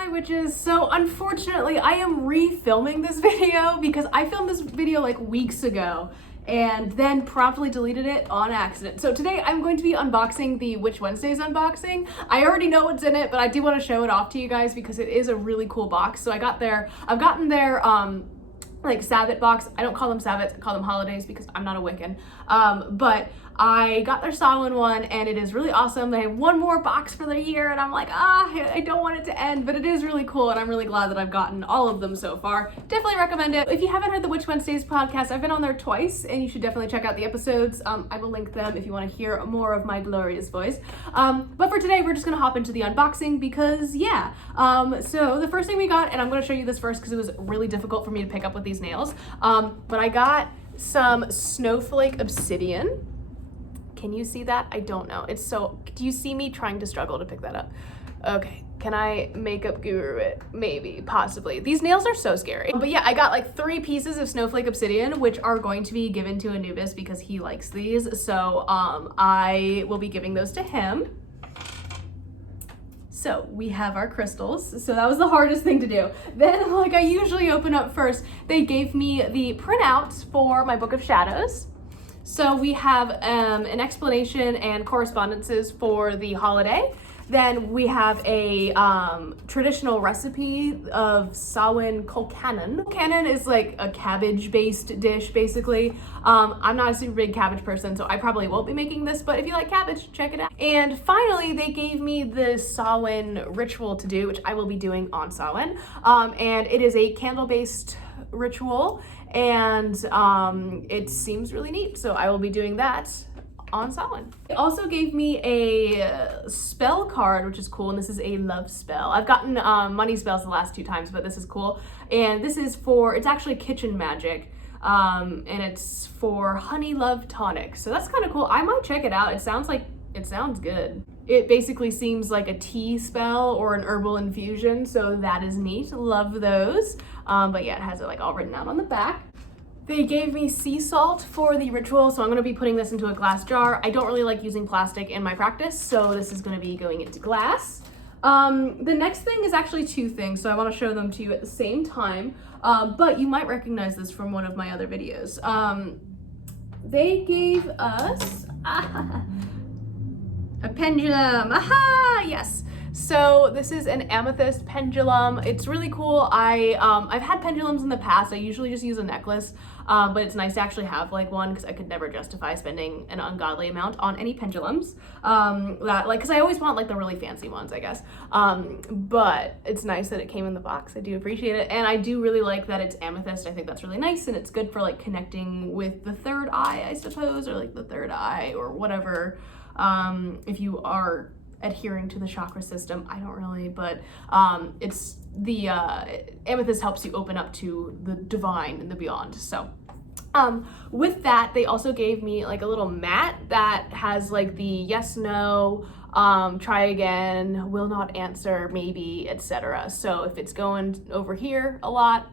Hi witches. So unfortunately I am refilming this video because I filmed this video like weeks ago and then promptly deleted it on accident. So today I'm going to be unboxing the Witch Wednesdays unboxing. I already know what's in it, but I do want to show it off to you guys because it is a really cool box. So I've gotten their like Sabbath box. I don't call them Sabbaths, I call them holidays because I'm not a Wiccan. But I got their Samhain one and it is really awesome. They have one more box for the year and I'm like, I don't want it to end, but it is really cool and I'm really glad that I've gotten all of them so far. Definitely recommend it. If you haven't heard the Witch Wednesdays podcast, I've been on there twice and you should definitely check out the episodes. I will link them if you want to hear more of my glorious voice. But for today, we're just gonna hop into the unboxing because yeah. So the first thing we got, and I'm gonna show you this first because it was really difficult for me to pick up with these nails, but I got some snowflake obsidian. Can you see that? I don't know. It's so, do you see me trying to struggle to pick that up? Okay, can I makeup guru it? Maybe, possibly. These nails are so scary. But yeah, I got like 3 pieces of snowflake obsidian, which are going to be given to Anubis because he likes these. So I will be giving those to him. So we have our crystals. So that was the hardest thing to do. Then, like I usually open up first, they gave me the printouts for my Book of Shadows. So we have an explanation and correspondences for the holiday. Then we have a traditional recipe of Samhain colcannon. Colcannon is like a cabbage-based dish, basically. I'm not a super big cabbage person, so I probably won't be making this, but if you like cabbage, check it out. And finally, they gave me the Sauhan Ritual to do, which I will be doing on Samhain. And it is a candle-based ritual, and it seems really neat, so I will be doing that on Samhain. They also gave me a spell card, which is cool, and this is a love spell. I've gotten money spells the last 2 times, but this is cool. And this is for, it's actually kitchen magic, and it's for honey love tonic. So that's kind of cool. I might check it out. It sounds good. It basically seems like a tea spell or an herbal infusion, so that is neat. Love those. But yeah, it has it like all written out on the back. They gave me sea salt for the ritual, so I'm gonna be putting this into a glass jar. I don't really like using plastic in my practice, so this is gonna be going into glass. The next thing is actually 2 things, so I wanna show them to you at the same time, but you might recognize this from one of my other videos. They gave us a pendulum. Aha, yes. So this is an Amethyst Pendulum. It's really cool. I've had pendulums in the past. I usually just use a necklace, but it's nice to actually have like one because I could never justify spending an ungodly amount on any pendulums. Because I always want like the really fancy ones, I guess. But it's nice that it came in the box. I do appreciate it, and I do really like that it's amethyst. I think that's really nice, and it's good for like connecting with the third eye, I suppose, or like the third eye or whatever. If you are adhering to the chakra system, I don't really, but it's the amethyst helps you open up to the divine and the beyond. So with that, they also gave me like a little mat that has like the yes, no, try again, will not answer, maybe, etc. So if it's going over here a lot,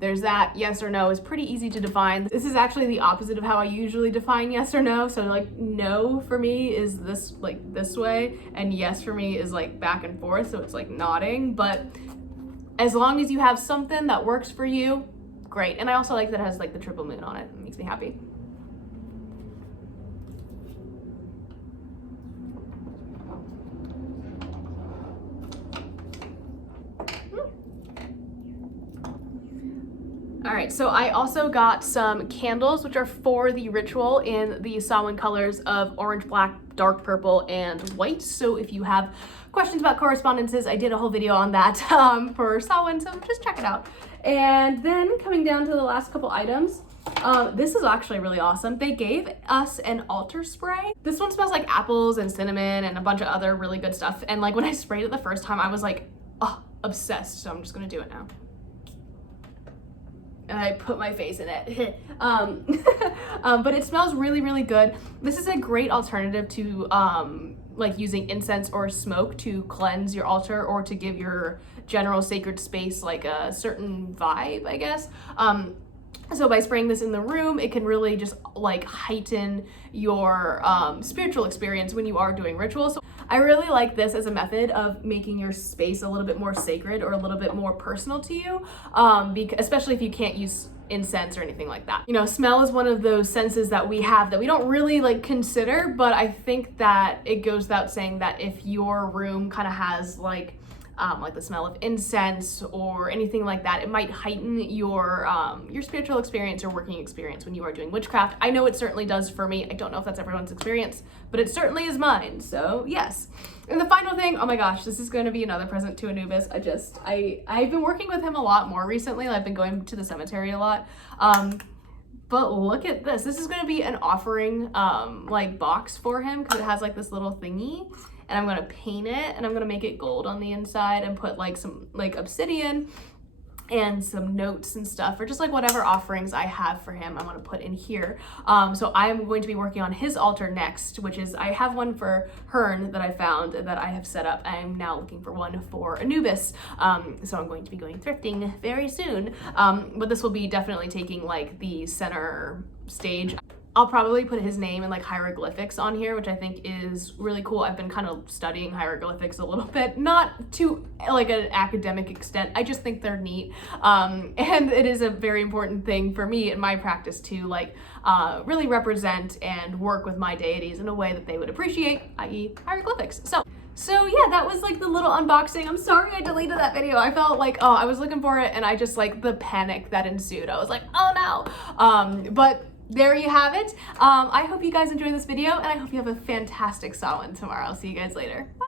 there's that. Yes or no is pretty easy to define. This is actually the opposite of how I usually define yes or no. So like no for me is this, like this way, and yes for me is like back and forth. So it's like nodding, but as long as you have something that works for you, great. And I also like that it has like the triple moon on it. It makes me happy. All right, so I also got some candles, which are for the ritual in the Samhain colors of orange, black, dark purple, and white. So if you have questions about correspondences, I did a whole video on that for Samhain, so just check it out. And then coming down to the last couple items, this is actually really awesome. They gave us an altar spray. This one smells like apples and cinnamon and a bunch of other really good stuff. And like when I sprayed it the first time, I was like, oh, obsessed. So I'm just gonna do it now. And I put my face in it. But it smells really, really good. This is a great alternative to like using incense or smoke to cleanse your altar or to give your general sacred space like a certain vibe, I guess. So by spraying this in the room, it can really just like heighten your spiritual experience when you are doing rituals. So I really like this as a method of making your space a little bit more sacred or a little bit more personal to you, especially if you can't use incense or anything like that. You know, smell is one of those senses that we have that we don't really like consider, but I think that it goes without saying that if your room kind of has like the smell of incense or anything like that, it might heighten your spiritual experience or working experience when you are doing witchcraft. I know it certainly does for me. I don't know if that's everyone's experience, but it certainly is mine. So yes. And the final thing, oh my gosh, this is going to be another present to Anubis. I've been working with him a lot more recently. I've been going to the cemetery a lot. But look at this. This is going to be an offering like box for him because it has like this little thingy. And I'm gonna paint it and I'm gonna make it gold on the inside and put like some like obsidian and some notes and stuff, or just like whatever offerings I have for him, I'm gonna put in here. So I'm going to be working on his altar next, which is, I have one for Hearn that I found that I have set up. I'm now looking for one for Anubis. So I'm going to be going thrifting very soon. But this will be definitely taking like the center stage. I'll probably put his name in like hieroglyphics on here, which I think is really cool. I've been kind of studying hieroglyphics a little bit, not to like an academic extent. I just think they're neat. And it is a very important thing for me in my practice to like really represent and work with my deities in a way that they would appreciate, i.e. hieroglyphics. So yeah, that was like the little unboxing. I'm sorry I deleted that video. I felt like, oh, I was looking for it and I just like the panic that ensued. I was like, oh no. But there you have it. I hope you guys enjoyed this video and I hope you have a fantastic Samhain tomorrow. I'll see you guys later. Bye.